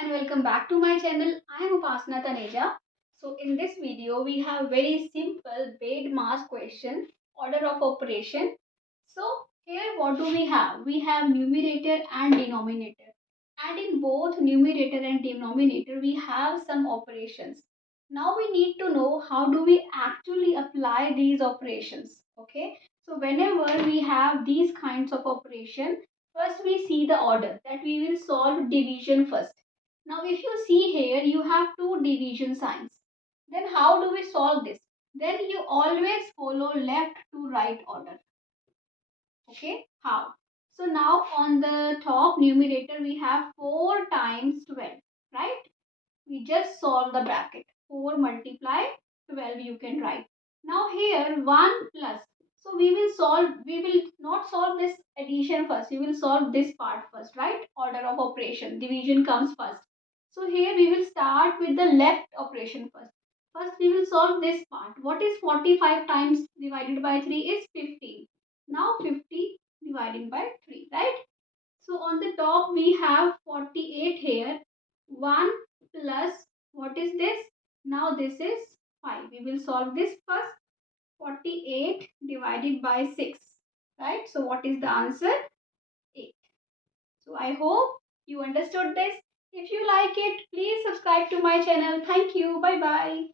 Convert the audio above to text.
and welcome back to my channel. I am Upasana Taneja. So in this video we have very simple paid mass question order of operation. So here what do we have? We have numerator and denominator, and in both numerator and denominator we have some operations. Now we need to know how do we actually apply these operations. Okay, so whenever we have these kinds of operation, first we see the order that we will solve division first. Now if you see here, you have two division signs. Then how do we solve this? Then you always follow left to right order. Okay, how? So now on the top numerator we have 4 times 12, right? We just solve the bracket. 4 multiply 12 you can write. Now here 1 plus. So we will not solve this addition first. We will solve this part first, right? Order of operation. Division comes first. So here we will start with the left operation first. First we will solve this part. What is 45 times divided by 3 is 15. Now 50 dividing by 3, right? So on the top we have 48 here. 1 plus what is this? Now this is 5. We will solve this first. 48 divided by 6. Right? So what is the answer? 8. So I hope you understood this. If you like it, please subscribe to my channel. Thank you. Bye bye.